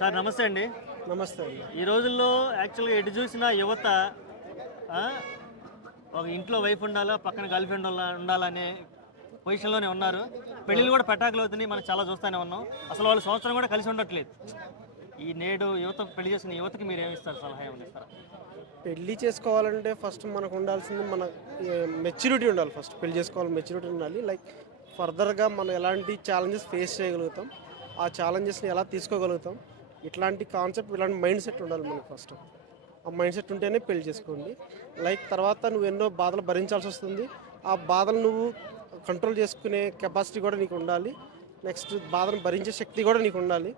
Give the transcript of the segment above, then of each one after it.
Sir నమస్తే అండి. నమస్తే అండి. ఈ రోజుల్లో యాక్చువల్గా ఎటు చూసినా యువత ఆ, ఒక ఇంట్లో వైఫ్ ఉండాలా, పక్కన గర్ల్ ఫ్రెండ్ ఉండాలనే పొజిషన్లోనే ఉన్నారు. పెళ్ళిళ్ళు కూడా పెటాకులు అవుతున్నాయి, మనం చాలా చూస్తూనే ఉన్నాం. అసలు వాళ్ళు సంవత్సరం కూడా కలిసి ఉండట్లేదు. ఈ నేడు యువత పెళ్లి చేసిన యువతకి మీరు ఏమిస్తారు, సలహా ఏమైనా ఇస్తారా? పెళ్లి చేసుకోవాలంటే ఫస్ట్ మనకు ఉండాల్సింది మన మెచ్యూరిటీ ఉండాలి. ఫస్ట్ పెళ్లి చేసుకోవాలి, మెచ్యూరిటీ ఉండాలి. లైక్ ఫర్దర్గా మనం ఎలాంటి ఛాలెంజెస్ ఫేస్ చేయగలుగుతాం, ఆ ఛాలెంజెస్ని ఎలా తీసుకోగలుగుతాం, ఇట్లాంటి కాన్సెప్ట్, ఇలాంటి మైండ్ సెట్ ఉండాలి మనకు. ఫస్ట్ ఆ మైండ్ సెట్ ఉంటేనే పెళ్లి చేసుకోండి. లైక్ తర్వాత నువ్వు ఎన్నో బాధలు భరించాల్సి వస్తుంది. ఆ బాధలు నువ్వు కంట్రోల్ చేసుకునే కెపాసిటీ కూడా నీకు ఉండాలి. నెక్స్ట్ బాధను భరించే శక్తి కూడా నీకు ఉండాలి.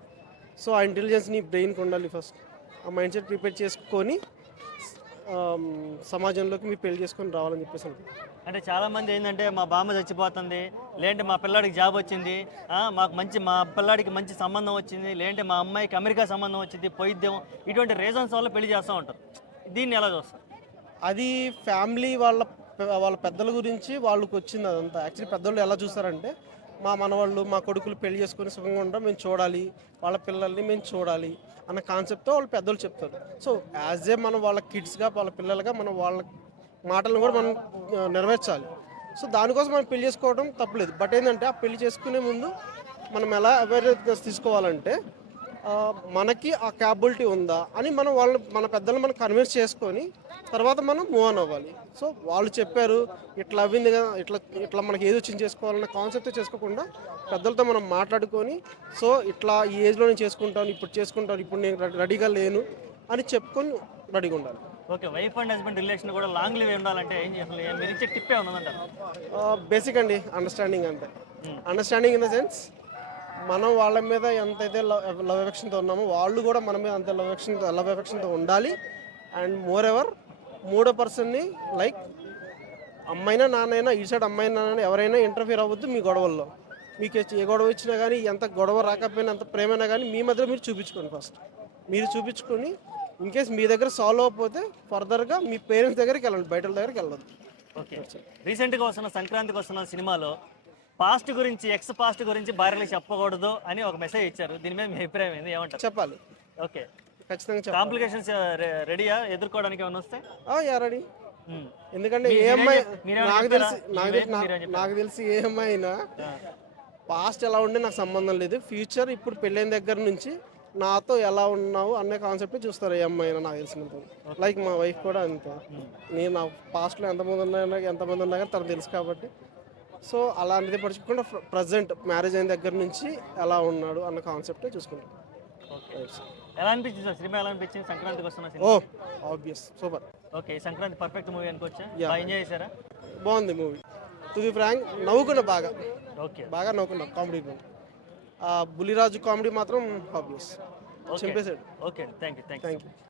సో ఆ ఇంటెలిజెన్స్ నీ బ్రెయిన్కి ఉండాలి. ఫస్ట్ ఆ మైండ్ సెట్ ప్రిపేర్ చేసుకొని సమాజంలోకి మీరు పెళ్లి చేసుకొని రావాలని చెప్పేసి అంటే చాలామంది ఏంటంటే మా బామ్మ చచ్చిపోతుంది, లేదంటే మా పిల్లాడికి జాబ్ వచ్చింది, మా పిల్లాడికి మంచి సంబంధం వచ్చింది, లేదంటే మా అమ్మాయికి అమెరికా సంబంధం వచ్చింది, పోయిద్దాం, ఇటువంటి రీజన్స్ వల్ల పెళ్లి చేస్తూ ఉంటారు. దీన్ని ఎలా చూస్తారు? అది ఫ్యామిలీ వాళ్ళ వాళ్ళ పెద్దల గురించి వాళ్ళకి వచ్చింది అదంతా. యాక్చువల్లీ పెద్దోళ్ళు ఎలా చూస్తారంటే, మా మనవాళ్ళు మా కొడుకులు పెళ్లి చేసుకొని సుఖంగా ఉండడం మేము చూడాలి, వాళ్ళ పిల్లల్ని మేము చూడాలి అన్న కాన్సెప్ట్తో వాళ్ళు పెద్దోళ్ళు చెప్తారు. సో యాజ్ ఏ మనం వాళ్ళ కిడ్స్గా, వాళ్ళ పిల్లలుగా మనం వాళ్ళ మాటలను కూడా మనం నెరవేర్చాలి. సో దానికోసం మనం పెళ్లి చేసుకోవడం తప్పలేదు. బట్ ఏంటంటే ఆ పెళ్లి చేసుకునే ముందు మనం ఎలా అవేర్నెస్ తీసుకోవాలంటే, మనకి ఆ క్యాపబిలిటీ ఉందా అని మనం మన పెద్దలు మనం కన్విన్స్ చేసుకొని తర్వాత మనం మూవ్ ఆన్ అవ్వాలి. సో వాళ్ళు చెప్పారు ఇట్లా అవ్వింది కదా, ఇట్లా ఇట్లా మనకి ఏది వచ్చింది చేసుకోవాలన్న కాన్సెప్ట్ చేసుకోకుండా పెద్దలతో మనం మాట్లాడుకొని, సో ఇట్లా ఈ ఏజ్లో నేను చేసుకుంటాను, ఇప్పుడు నేను రెడీగా లేను అని చెప్పుకొని రెడీగా ఉండాలి. Okay, wife and husband relation కూడా లాంగ్ లివ్ ఉండాలంటే ఏం చేయాలి? మీరు ఇచ్చే టిప్ ఏమన్నదంటారు? బేసిక్ అండి అండర్స్టాండింగ్. అంటే అండర్స్టాండింగ్ ఇన్ ద సెన్స్, మనం వాళ్ళ మీద ఎంతైతే లవ్ ఎఫెక్షన్తో ఉన్నామో వాళ్ళు కూడా మన మీద అంతే లవ్ ఎఫెక్షన్తో ఉండాలి. అండ్ మోర్ ఎవర్ మూడో పర్సన్ని, లైక్ అమ్మైనా నాన్నైనా, ఈ సైడ్ అమ్మాయినా నాన్న ఎవరైనా ఇంటర్ఫియర్ అవ్వద్దు మీ గొడవల్లో. మీకు ఏ గొడవ ఇచ్చినా కానీ, ఎంత గొడవ రాకపోయినా, ఎంత ప్రేమైనా కానీ మీ మధ్యలో మీరు చూపించుకోండి. ఫస్ట్ మీరు చూపించుకొని ఇన్ కేస్ మీ దగ్గర సాల్వ్ అవ్వకపోతే ఫర్దర్గా మీ పేరెంట్స్ దగ్గరికి వెళ్ళండి, బయట దగ్గరికి వెళ్ళొద్దు. ఓకే, రీసెంట్గా వస్తున్న సంక్రాంతికి వస్తున్న సినిమాలో పాస్ట్ గురించి, ఎక్స్ పాస్ట్ గురించి భార్యలకు చెప్పకూడదు అని ఒక మెసేజ్ ఇచ్చారు. దీని మీద మీ అభిప్రాయం ఏంది, ఏమంటారు? చెప్పాలి. ఓకే, ఖచ్చితంగా కాంప్లికేషన్స్ రెడీయా ఎదుర్కోవడానికి ఏమైనా వస్తే? రెడీ. ఎందుకంటే ఏ అమ్మాయి, నాకు తెలిసి ఏ అమ్మాయి అయినా పాస్ట్ ఎలా ఉండే నాకు సంబంధం లేదు, ఫ్యూచర్ ఇప్పుడు పెళ్ళైన దగ్గర నుంచి నాతో ఎలా ఉన్నావు అనే కాన్సెప్ట్ చూస్తారు ఏ అమ్మాయి అయినా, నాకు తెలిసినంత. లైక్ మా వైఫ్ కూడా అంతే. నేను నా పాస్ట్లో ఎంతమంది ఉన్నా కానీ తనకు తెలుసు కాబట్టి, సో అలాంటిది పడుచుకుంటే ప్రజెంట్ మ్యారేజ్ అయిన దగ్గర నుంచి ఎలా ఉన్నాడు అన్న కాన్సెప్టే చూసుకుంటాం. ఎలా అనిపించింది సార్ సినిమా? ఎలా అనిపించింది సంక్రాంతికి వస్తున్న cinema? Obvious super. Okay, Sankranti perfect movie అనుకోవచ్చా? ఎంజాయ్ చేశారా? బాగుంది మూవీ. టు బి ఫ్రాంక్ నవ్వుకున్నా బాగా. ఓకే, బాగా నవ్వుకున్నా. కామెడీ బులిరాజు కామెడీ మాత్రం ఆబ్వియస్ చింపేశాడు. Okay, thank you.